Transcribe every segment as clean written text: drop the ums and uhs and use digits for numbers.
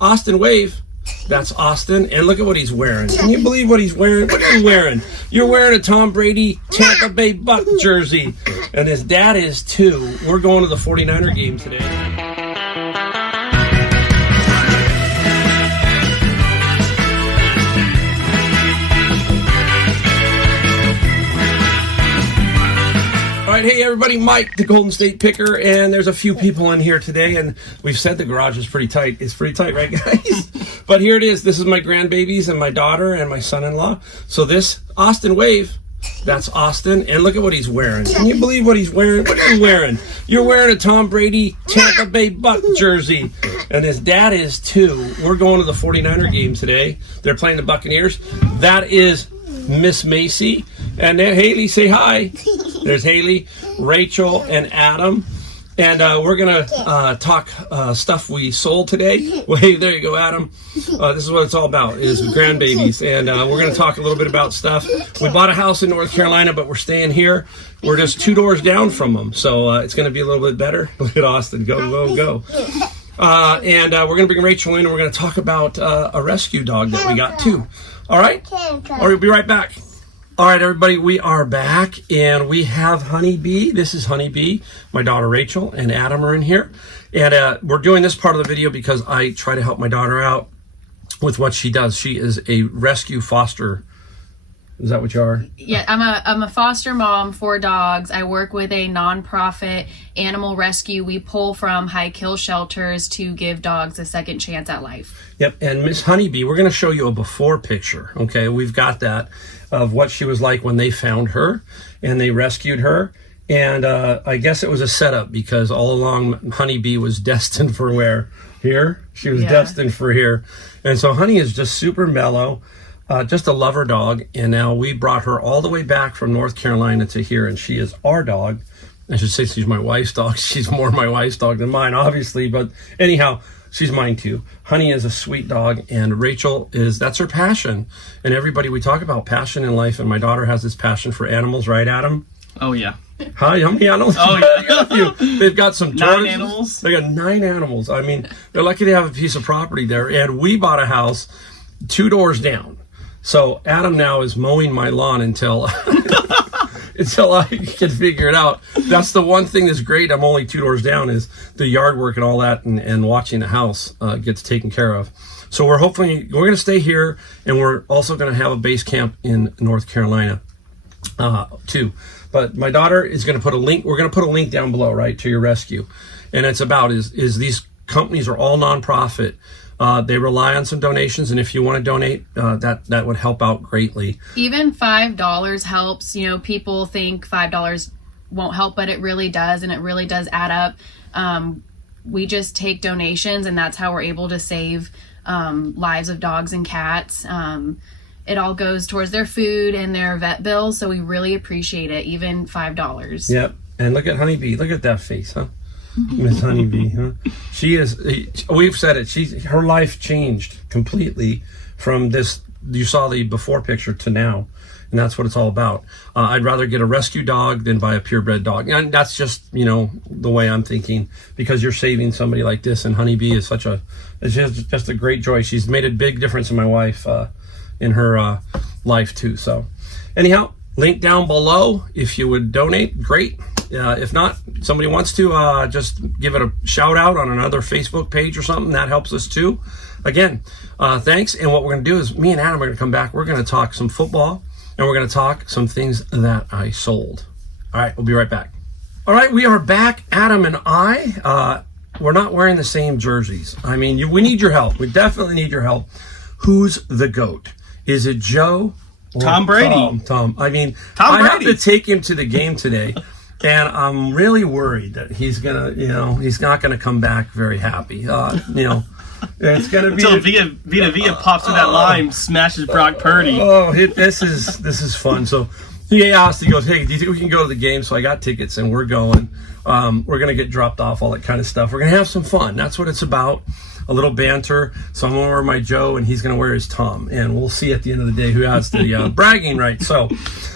Austin wave. That's Austin, and look at what he's wearing. Can you believe what he's wearing? What are you wearing? You're wearing a Tom Brady Tampa Bay Buck jersey, and his dad is too. We're going to the 49er game today. All right, hey everybody, Mike, the Golden State Picker, and there's a few people in here today, and we've said the garage is pretty tight. It's pretty tight, right, guys? But here it is. This is my grandbabies and my daughter and my son-in-law. So this Austin wave, that's Austin, and look at what he's wearing. Can you believe what he's wearing? What are you wearing? You're wearing a Tom Brady Tampa Bay Buck jersey, and his dad is too. We're going to the 49er game today. They're playing the Buccaneers. That is Miss Macy, and then Haley, say hi. There's Haley, Rachel, and Adam, and we're gonna talk stuff we sold today. Well, hey, there you go, Adam. This is what it's all about, is grandbabies, and we're gonna talk a little bit about stuff. We bought a house in North Carolina, but we're staying here. We're just 2 doors down from them, so it's gonna be a little bit better. Look at Austin, go, go, go. And we're gonna bring Rachel in, and we're gonna talk about a rescue dog that we got too. All right? All right, we'll be right back. All right, everybody, we are back, and we have Honeybee. This is Honeybee. My daughter Rachel and Adam are in here. And we're doing this part of the video because I try to help my daughter out with what she does. She is a rescue foster. Is that what you are? Yeah, I'm a foster mom for dogs. I work with a nonprofit animal rescue. We pull from high kill shelters to give dogs a second chance at life. Yep, and Miss Honeybee, we're going to show you a before picture, okay? We've got that of what she was like when they found her and they rescued her. And I guess it was a setup because all along Honeybee was destined for where? Here? She was destined for here. And so Honey is just super mellow. Just a lover dog, and now we brought her all the way back from North Carolina to here, and she is our dog. I should say she's my wife's dog. She's more my wife's dog than mine, obviously, but anyhow, she's mine too. Honey is a sweet dog, and Rachel that's her passion. And everybody, we talk about passion in life, and my daughter has this passion for animals, right, Adam? Oh, yeah. Hi, how many animals? Oh, yeah. They've got some 9 animals. They got 9 animals. I mean, they're lucky to have a piece of property there, and we bought a house 2 doors down. So Adam now is mowing my lawn until I can figure it out. That's the one thing that's great. I'm only 2 doors down is the yard work and all that, and watching the house gets taken care of. So we're going to stay here, and we're also going to have a base camp in North Carolina too. But my daughter is going to put a link. We're going to put a link down below, right, to your rescue, and it's about is these companies are all nonprofit. They rely on some donations, and if you want to donate, that would help out greatly. Even $5 helps. You know, people think $5 won't help, but it really does, and it really does add up. We just take donations, and that's how we're able to save lives of dogs and cats. It all goes towards their food and their vet bills, so we really appreciate it, even $5. Yep, and look at Honeybee. Look at that face, huh? Miss Honeybee, huh? She is, we've said it, her life changed completely from this, you saw the before picture to now, and that's what it's all about. I'd rather get a rescue dog than buy a purebred dog, and that's just, the way I'm thinking, because you're saving somebody like this, and Honeybee is it's just a great joy. She's made a big difference in my wife, in her life too. So anyhow, link down below if you would donate, great. If not, somebody wants to just give it a shout out on another Facebook page or something, that helps us too. Again, thanks. And what we're going to do is me and Adam are going to come back. We're going to talk some football, and we're going to talk some things that I sold. All right, we'll be right back. All right, we are back. Adam and I, we're not wearing the same jerseys. I mean, we need your help. We definitely need your help. Who's the GOAT? Is it Joe or Tom Brady? Tom. I mean, Tom I Brady. have to take him to the game today. And I'm really worried that he's not gonna come back very happy. It's gonna be until Vita pops in that line, smashes Brock Purdy. This is fun. So he asked, he goes, "Hey, do you think we can go to the game?" So I got tickets, and we're going. We're gonna get dropped off, all that kind of stuff. We're gonna have some fun. That's what it's about. a little banter. So I'm going to wear my Joe, and he's going to wear his Tom. And we'll see at the end of the day who has the bragging right. So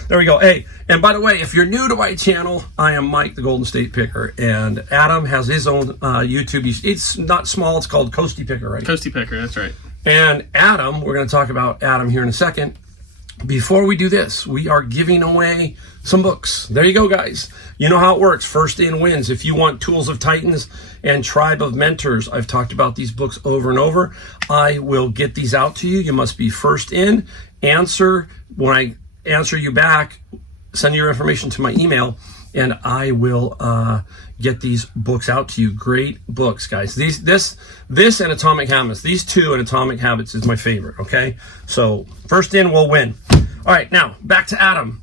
there we go. Hey, and by the way, if you're new to my channel, I am Mike, the Golden State Picker. And Adam has his own YouTube. It's not small. It's called Coastie Picker, right? Coastie Picker, that's right. And Adam, we're going to talk about Adam here in a second. Before we do this, we are giving away some books. There you go, guys. You know how it works. First in wins. If you want Tools of Titans and Tribe of Mentors, I've talked about these books over and over. I will get these out to you. You must be first in. Answer. When I answer you back, send your information to my email, and I will get these books out to you. Great books, guys. This and Atomic Habits. These two and Atomic Habits is my favorite, okay? So first in will win. All right, now back to Adam.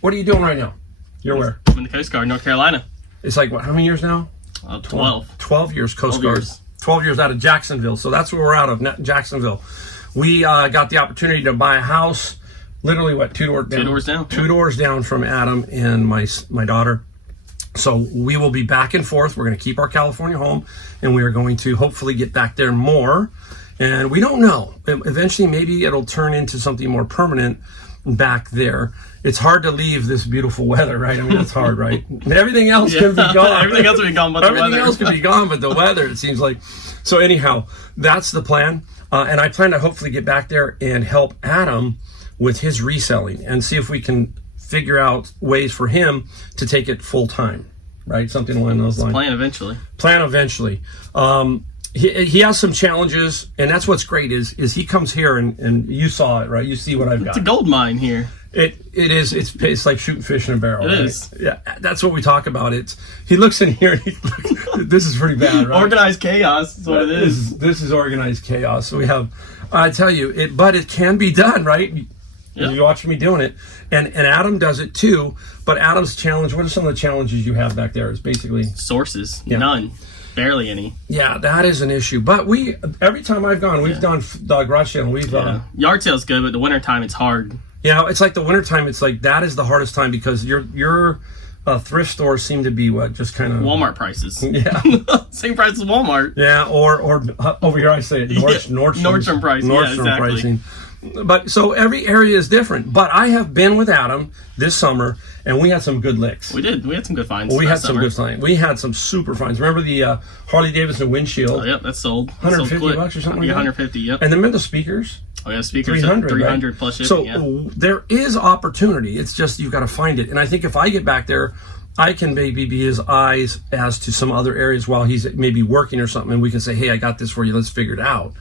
What are you doing right now? You're where? I'm in the Coast Guard, North Carolina. It's like, what, how many years now? 12. 12 years Coast 12 Guard. years. 12 years out of Jacksonville. So that's where we're out of, Jacksonville. We got the opportunity to buy a house, literally, what, two doors down? 2 doors down. 2 doors down from Adam and my daughter. So we will be back and forth. We're going to keep our California home, and we are going to hopefully get back there more. And we don't know. Eventually, maybe it'll turn into something more permanent back there. It's hard to leave this beautiful weather, right? I mean, it's hard, right? Everything else can be gone. Everything else will be gone but the weather. Everything else can be gone but the weather, it seems like. So anyhow, that's the plan. And I plan to hopefully get back there and help Adam with his reselling and see if we can figure out ways for him to take it full time, right? Something along those lines. Plan eventually. Plan eventually. He has some challenges, and that's what's great is he comes here and you saw it, right? You see what I've got. It's a gold mine here. It is. It's like shooting fish in a barrel. It right? is. Yeah, that's what we talk about. He looks in here and this is pretty bad, right? Organized chaos is what it is. This is organized chaos. So we have, I tell you, but it can be done, right? Yeah. You watch me doing it, and Adam does it too. But Adam's challenge. What are some of the challenges you have back there? Is basically Sources. Yeah. None. Barely any. Yeah, that is an issue. But every time I've gone, we've done the garage sale. We've yard sale's good, but the wintertime it's hard. Yeah, it's like the wintertime. It's like that is the hardest time because your thrift stores seem to be just kind of Walmart prices. Yeah, same price as Walmart. Yeah, or over here I say it, Nordstrom price. Nordstrom exactly. pricing. But so every area is different. But I have been with Adam this summer, and we had some good licks. We did. We had some good finds. We had some summer. good finds. We had some super finds. Remember the Harley Davidson windshield? Oh, yep, that's sold. $150 or something like that? 150, yep. And then the speakers. Oh, yeah, speakers 300 right? plus shipping, So there is opportunity. It's just you've got to find it. And I think if I get back there, I can maybe be his eyes as to some other areas while he's maybe working or something, and we can say, hey, I got this for you. Let's figure it out.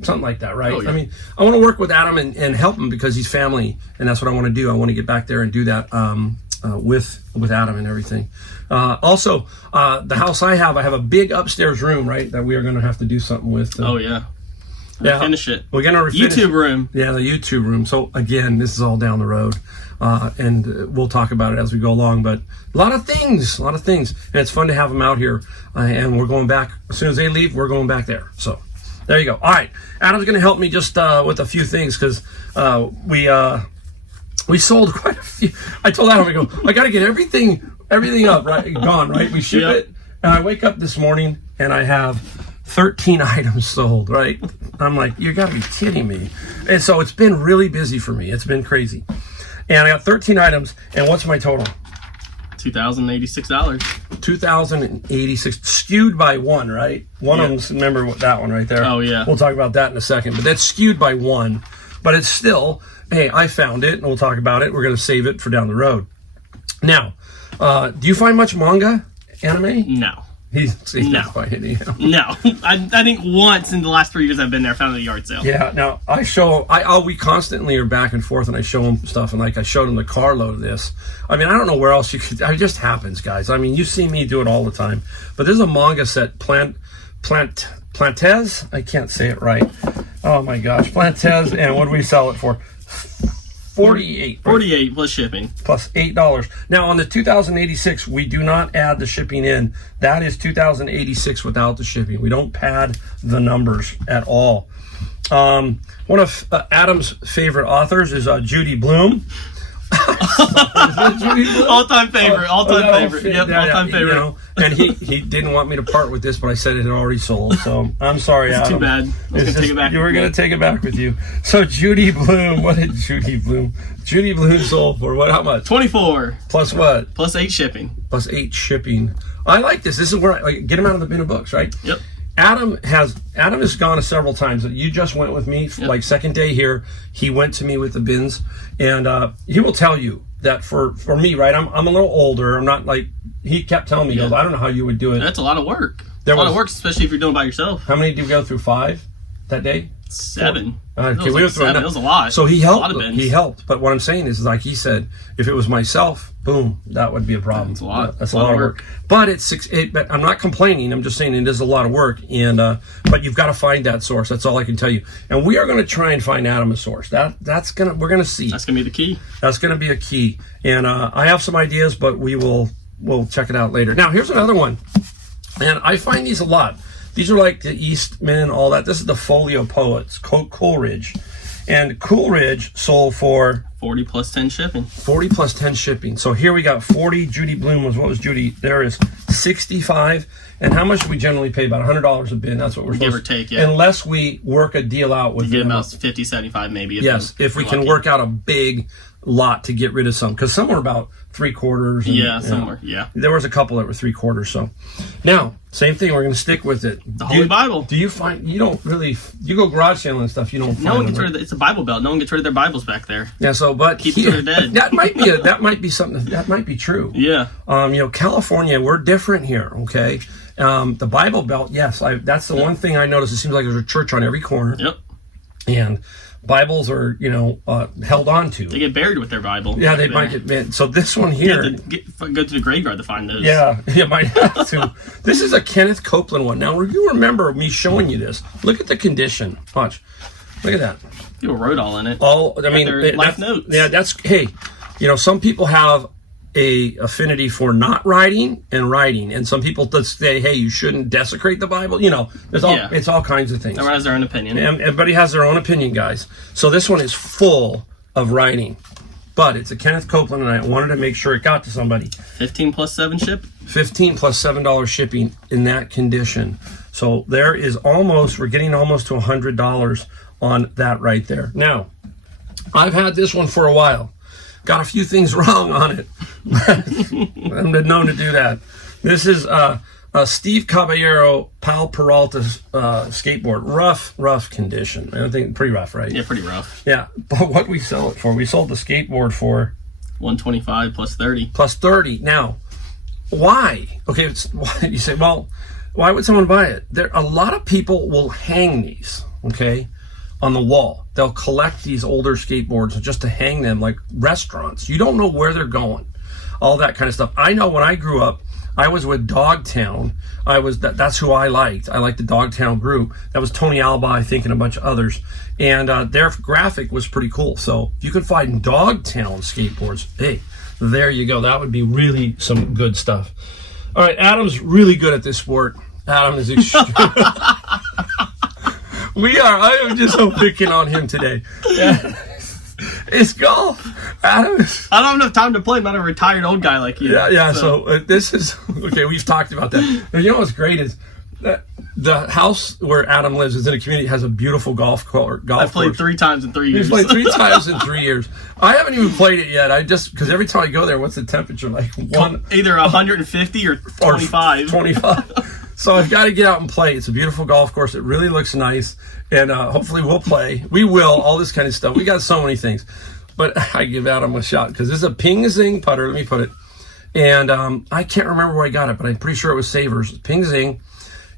Something like that, right? Oh, yeah. I mean, I want to work with Adam and help him because he's family, and that's what I want to do. I want to get back there and do that with Adam and everything. Also, the house I have a big upstairs room, right, that we are going to have to do something with. Oh, yeah. Finish it. We're going to YouTube room. Yeah, the YouTube room. So, again, this is all down the road, and we'll talk about it as we go along. But a lot of things. And it's fun to have them out here, and we're going back. As soon as they leave, we're going back there. So, there you go. All right, Adam's going to help me just with a few things because we sold quite a few. I told Adam, I got to get everything up, right, gone, right? We ship it, and I wake up this morning and I have 13 items sold, right? I'm like, you got to be kidding me. And so it's been really busy for me. It's been crazy. And I got 13 items, and what's my total? $2,086. $2,086, skewed by one, right? One of them, remember that one right there? Oh, yeah. We'll talk about that in a second, but that's skewed by one. But it's still, hey, I found it, and we'll talk about it. We're going to save it for down the road. Now, do you find much manga anime? No. He's not finding any. No. I think once in the last 3 years I've been there, I found it at a yard sale. Yeah, now we constantly are back and forth, and I show him stuff, and like I showed him the carload of this. I mean, I don't know where else you could, it just happens, guys. I mean, you see me do it all the time. But there's a manga set, Plantez? I can't say it right. Oh my gosh, Plantez, and what do we sell it for? $48. $48 plus shipping. Plus $8. Now on the 2086, we do not add the shipping in. That is 2086 without the shipping. We don't pad the numbers at all. One of Adam's favorite authors is Judy Blume. Judy Bloom? All-time favorite. All-time Oh, favorite. Yep, all-time favorite. You know, and he didn't want me to part with this, but I said it had already sold. So I'm sorry, It's Adam. too bad. Take it back. You were going to take it back with you. So Judy Bloom, what did Judy Bloom? Judy Bloom sold for what? How much? 24 Plus what? plus 8 shipping. Plus 8 shipping. I like this. This is where I get him out of the bin of books, right? Yep. Adam has gone several times. You just went with me, like second day here. He went to me with the bins, and he will tell you that for me, right? I'm a little older. I'm not like he kept telling me. He goes, I don't know how you would do it. That's a lot of work. A lot of work, especially if you're doing it by yourself. How many did we go through? 5 that day? 7. Okay, It was like 7. It was a lot. So he A lot helped. of bins. He helped. But what I'm saying is, like he said, if it was myself, boom, that would be a problem. It's a lot. That's a lot of work. But it's But I'm not complaining. I'm just saying it is a lot of work. And but you've got to find that source. That's all I can tell you. And we are going to try and find Adam a source. We're going to see. That's gonna be the key. That's going to be a key. And I have some ideas, but we'll check it out later. Now here's another one. And I find these a lot. These are like the Eastman, all that. This is the Folio Poets, Coolridge. And Coolridge sold for 40 plus 10 shipping. 40 plus 10 shipping. So here we got 40. Judy Bloom what was Judy? There is 65. And how much do we generally pay? About $100 a bin. That's what we're supposed to. Give or take, yeah. Unless we work a deal out with You get them. about 50, 75 maybe. Yes, if we can lucky. work out a big lot to get rid of some. Because some were about 3/4. Yeah, somewhere. Yeah. There was a couple that were 3/4. So now, same thing. We're going to stick with it. The Holy Bible. Do you find you don't really you go garage sailing and stuff? You don't. No one find gets them, rid of it's a Bible belt. No one gets rid of their Bibles back there. Yeah. So, but Keep it till they're dead. That might be something. That might be true. Yeah. California, we're different here. Okay. The Bible Belt. Yes, that's the one thing I noticed. It seems like there's a church on every corner. Yep. And Bibles are held on to. They get buried with their Bible. Yeah, they might get. So this one here. You have to go to the graveyard to find those. Yeah, you might have to. This is a Kenneth Copeland one. Now, you remember me showing you this. Look at the condition. Watch. Look at that. People wrote all in it. Their life notes. Yeah, hey, some people have a affinity for not writing and writing, and some people just say, hey, you shouldn't desecrate the Bible. It's all kinds of things. Everyone has their own opinion. And everybody has their own opinion, guys. So this one is full of writing, but it's a Kenneth Copeland, and I wanted to make sure it got to somebody. 15 plus 7 ship. 15 plus $7 shipping in that condition. So there is we're getting almost to $100 on that right there. Now, I've had this one for a while. Got a few things wrong on it. I've been known to do that. This is Steve Caballero Pal Peralta skateboard. Rough condition. I think pretty rough, right? Yeah, pretty rough. Yeah, but what we sell it for? We sold the skateboard for 125 plus 30. Plus 30. Now, why? Okay, you say, well, why would someone buy it? A lot of people will hang these, okay, on the wall. They'll collect these older skateboards just to hang them like restaurants. You don't know where they're going. All that kind of stuff. I know when I grew up, I was with Dogtown. That's who I liked. I liked the Dogtown group. That was Tony Alba, I think, and a bunch of others. And their graphic was pretty cool. So if you can find Dogtown skateboards, hey, there you go. That would be really some good stuff. All right, Adam's really good at this sport. Adam is extremely... I am just so picking on him today. Yeah. It's golf. Adam is... I don't have enough time to play. I'm not a retired old guy like you. Yeah. So this is... Okay, we've talked about that. And you know what's great is that the house where Adam lives is in a community that has a beautiful golf course. I've played 3 times in 3 years. He's played 3 times in 3 years. I haven't even played it yet. Because every time I go there, what's the temperature? Like either 150 or 25. 25. So I've got to get out and play. It's a beautiful golf course. It really looks nice. And hopefully we'll play. We will. All this kind of stuff. We got so many things. But I give Adam a shot because this is a Ping Zing putter. Let me put it. And I can't remember where I got it, but I'm pretty sure it was Savers. Ping Zing.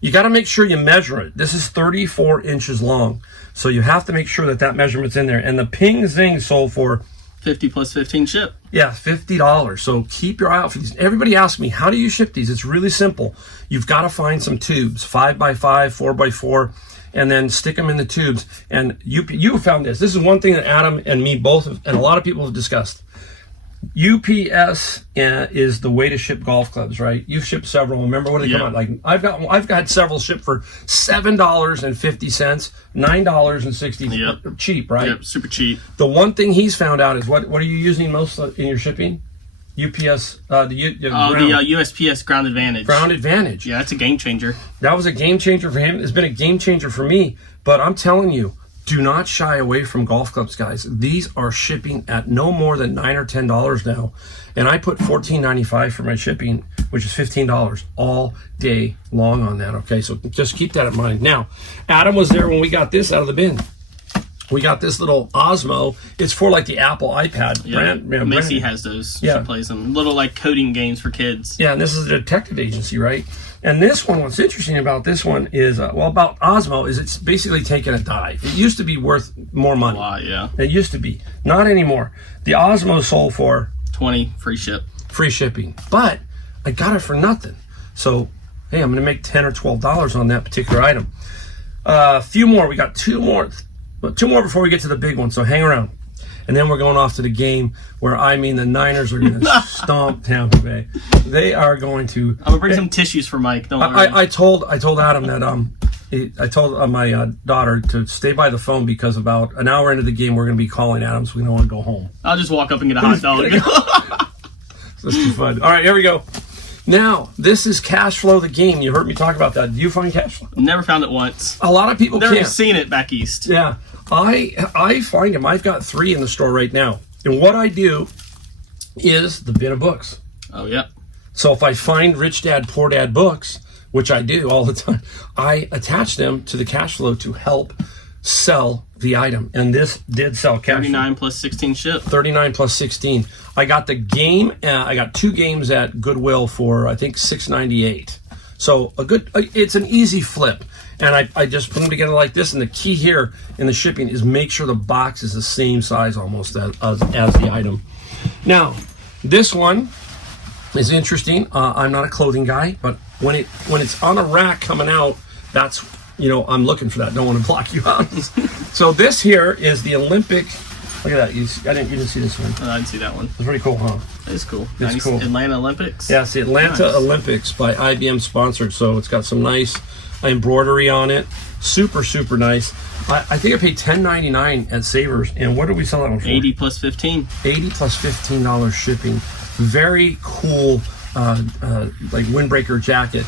You got to make sure you measure it. This is 34 inches long. So you have to make sure that measurement's in there. And the Ping Zing sold for 50 plus 15 ship. Yeah, $50. So keep your eye out for these. Everybody asks me, how do you ship these? It's really simple. You've got to find some tubes, 5x5, 4x4, and then stick them in the tubes. And you found this. This is one thing that Adam and me both have, and a lot of people have discussed. UPS is the way to ship golf clubs, right? You've shipped several. Remember what they come out like? I've got several shipped for $7.50, $9.60. Yep. Cheap, right? Yep, super cheap. The one thing he's found out is what are you using most in your shipping? UPS, the USPS Ground Advantage. Ground Advantage. Yeah, that's a game changer. That was a game changer for him. It's been a game changer for me. But I'm telling you, do not shy away from golf clubs, guys. These are shipping at no more than $9 or $10 now. And I put $14.95 for my shipping, which is $15 all day long on that, okay? So just keep that in mind. Now, Adam was there when we got this out of the bin. We got this little Osmo. It's for like the Apple iPad. Yeah, Macy has those. Yeah. She plays them. Little like coding games for kids. Yeah, and this is a detective agency, right? And this one, what's interesting about this one is, about Osmo is it's basically taking a dive. It used to be worth more money. A lot, yeah. It used to be. Not anymore. The Osmo sold for $20 free shipping. But I got it for nothing. So, hey, I'm going to make $10 or $12 on that particular item. A few more. We got two more before we get to the big one. So hang around. And then we're going off to the game where, the Niners are going to stomp Tampa Bay. They are going to. I'm going to bring some tissues for Mike. Don't worry. I told Adam that I told my daughter to stay by the phone because about an hour into the game we're going to be calling Adam, so we don't want to go home. I'll just walk up and get a hot dog. That's too fun. All right, here we go. Now, this is cash flow the game. You heard me talk about that. Do you find cash flow? Never found it once. A lot of people Never can't. seen it back east. Yeah. I find them. I've got 3 in the store right now. And what I do is the bin of books. Oh, yeah. So if I find Rich Dad, Poor Dad books, which I do all the time, I attach them to the cash flow to help sell the item. And this did sell cash 39 plus 16 ship. 39 plus 16. I got the game. I got 2 games at Goodwill for, I think, $6.98. So it's an easy flip. And I just put them together like this. And the key here in the shipping is make sure the box is the same size almost as the item. Now, this one is interesting. I'm not a clothing guy, but when it's on a rack coming out, that's, I'm looking for that. Don't want to block you out. So this here is the Olympic. Look at that. You didn't see this one. I didn't see that one. It's pretty cool, huh? It's cool. It's cool. Atlanta Olympics? Yeah, it's the Atlanta Olympics by IBM sponsored. So it's got some nice embroidery on it. Super, super nice. I think I paid $10.99 at Savers. And what did we sell that one for? 80 plus 15. 80 plus $15 shipping. Very cool, like windbreaker jacket.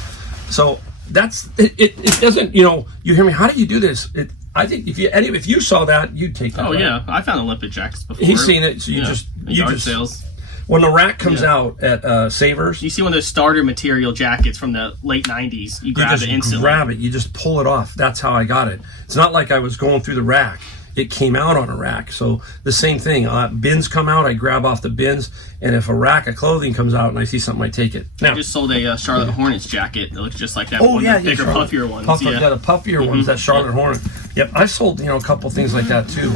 So that's it. It doesn't, you hear me? How do you do this? I think if you saw that, you'd take that. Oh, right? Yeah, I found Olympic jackets before. He's seen it, so you yard sales. When the rack comes out at Savers, you see one of those starter material jackets from the late 90s. You grab it instantly. Grab it. You just pull it off. That's how I got it. It's not like I was going through the rack. It came out on a rack. So the same thing. Bins come out, I grab off the bins, and if a rack of clothing comes out and I see something, I take it. Now, I just sold a Charlotte Hornets jacket that looks just like that. Oh, one, yeah, the bigger, puffier ones. The puffier ones, that Charlotte Hornet. Yep, I've sold a couple things like that too.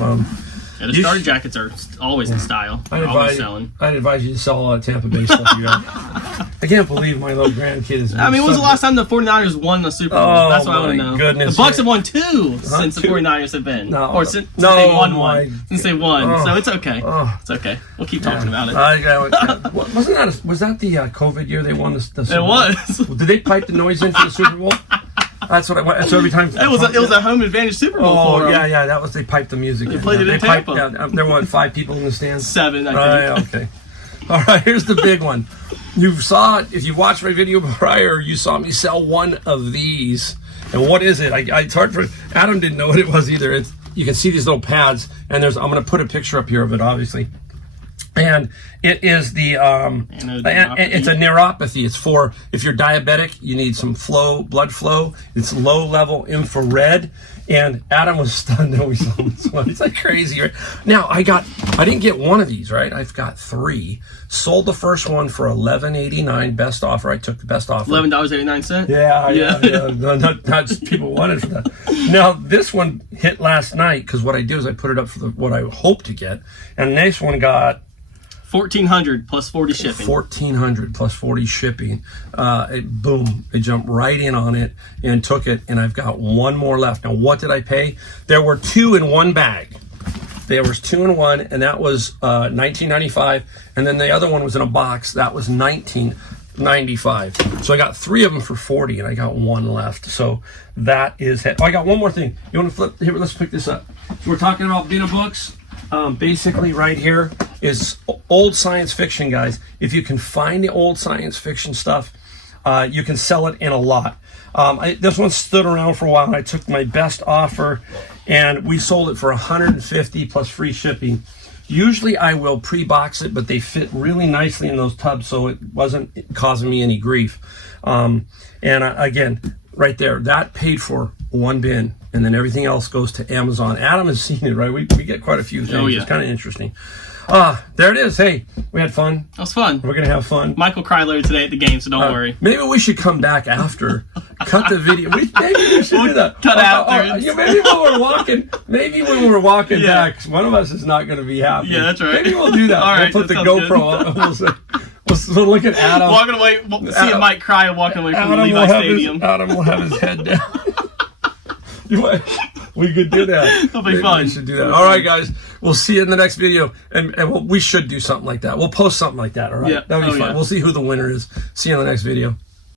The starter jackets are always in style. Always selling. I'd advise you to sell all that Tampa Bay stuff you got. I can't believe my little grandkid is. When was the last time the 49ers won the Super Bowl? That's what I want to know. Goodness. The Bucs have won 2 since the 49ers have been. Since they won one. Since they won. So it's okay. It's okay. We'll keep talking about it. Was that the COVID year they won the Super Bowl? It was. Did they pipe the noise into the Super Bowl? That's what I want. So every time it was a home advantage Super Bowl. Oh for them. yeah, that was they piped the music. They played it in Tampa. There were 5 people in the stands. 7, I think. Okay. All right, here's the big one. If you watched my video prior, you saw me sell one of these. And what is it? It's hard for Adam didn't know what it was either. You can see these little pads, and I'm going to put a picture up here of it, obviously. And it is it's a neuropathy. It's for if you're diabetic, you need some blood flow. It's low level infrared. And Adam was stunned that we saw this one. It's like crazy, right? Now I didn't get one of these, right? I've got 3. Sold the first one for $11.89. Best offer. I took the best offer. $11.89. Yeah. Not just people wanted for that. Now this one hit last night because what I do is I put it up for what I hope to get, and the next one got $1,400 plus 40 shipping. $1,400 plus 40 shipping. Boom! I jumped right in on it and took it, and I've got one more left. Now, what did I pay? There were 2 in one bag. There was 2-in-1, and that was $19.95. And then the other one was in a box. That was $19.95. So I got 3 of them for $40, and I got 1 left. So that is it. Oh, I got one more thing. You want to flip? Here, let's pick this up. So we're talking about Bina books. Basically, right here is old science fiction, guys. If you can find the old science fiction stuff, you can sell it in a lot. This one stood around for a while, and I took my best offer, and we sold it for $150 plus free shipping. Usually I will pre-box it, but they fit really nicely in those tubs, so it wasn't causing me any grief. Again, right there, that paid for 1 bin, and then everything else goes to Amazon. Adam has seen it, right? We get quite a few things. Oh, yeah. It's kind of interesting. There it is. Hey, we had fun. That was fun. We're going to have fun. Michael cried later today at the game, so don't worry. Maybe we should come back after. Cut the video. Maybe we should do that. Cut after. Maybe when we're walking back, one of us is not going to be happy. Yeah, that's right. Maybe we'll do that. All right, we'll put the GoPro up, and we'll look at Adam. Walking away, seeing Mike cry and walking away from the Levi Stadium. Adam will have his head down. We could do that. It'll be fun. We should do that. All right, guys. We'll see you in the next video. And we should do something like that. We'll post something like that, all right? Yeah. That'll be fun. Yeah. We'll see who the winner is. See you in the next video.